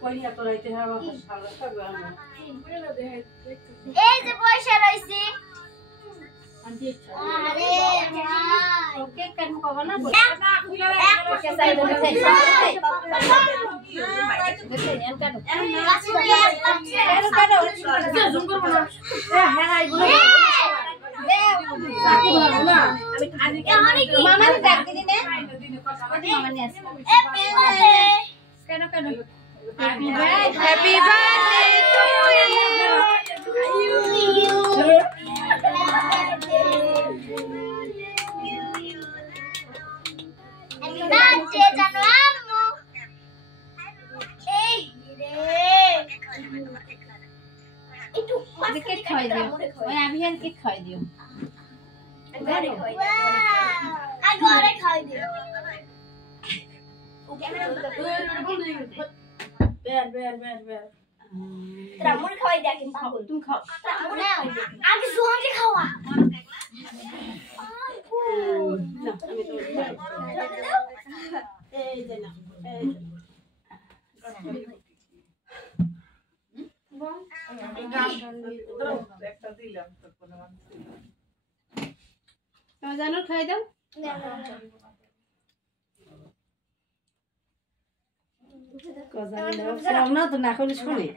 কইয়া তোরাইতে হবে সারা থাকবে এই যে পয়সা রইছে আন্টি আরে ওকে কেন কবা না এক পয়সা চাই বলে চাই জুম করব না হ্যাঁ আইবো না আমি মামার ডাক দিদি না মামা নিয়ে আসে কেন কেন happy birthday to happy birthday জানো আম্মু এই রে একটু কেক খাই দিও ওই আমি আর কেক খাই দিও ঘরে খাই দিও বের রামুর খাওয়াই দেয়া কিন্তু তুমি খাও আগে জোহানকে খাওয়া না আমি তো এই যে না এই একটা দিলাম তো কোনো মানুষ তুমি জানো খাই দাও না তো না করলে শুনে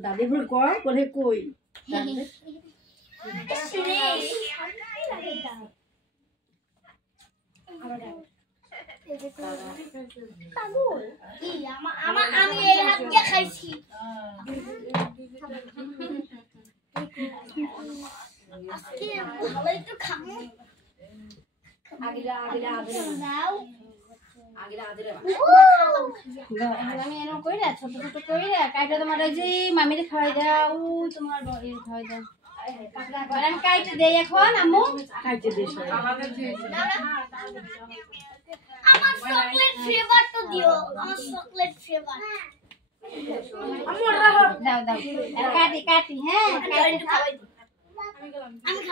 দাদি ভুল কয় বলে কই আমি এই হাত দিয়ে খাইছি আজকে ভালো একটু খাবো আমি এরকম করি না ছোট ছোট করি না কাইটা তোমার ওই যে মামিরে খাওয়াই দাও তোমার খাওয়াই দাও আমি কাইটে দেই এখন আম্মু কাইটে দেই আমার চকলেট ফ্লেভার তো দিও আমার চকলেট ফ্লেভার দাও দাও কাটি কাটি হ্যাঁ আমি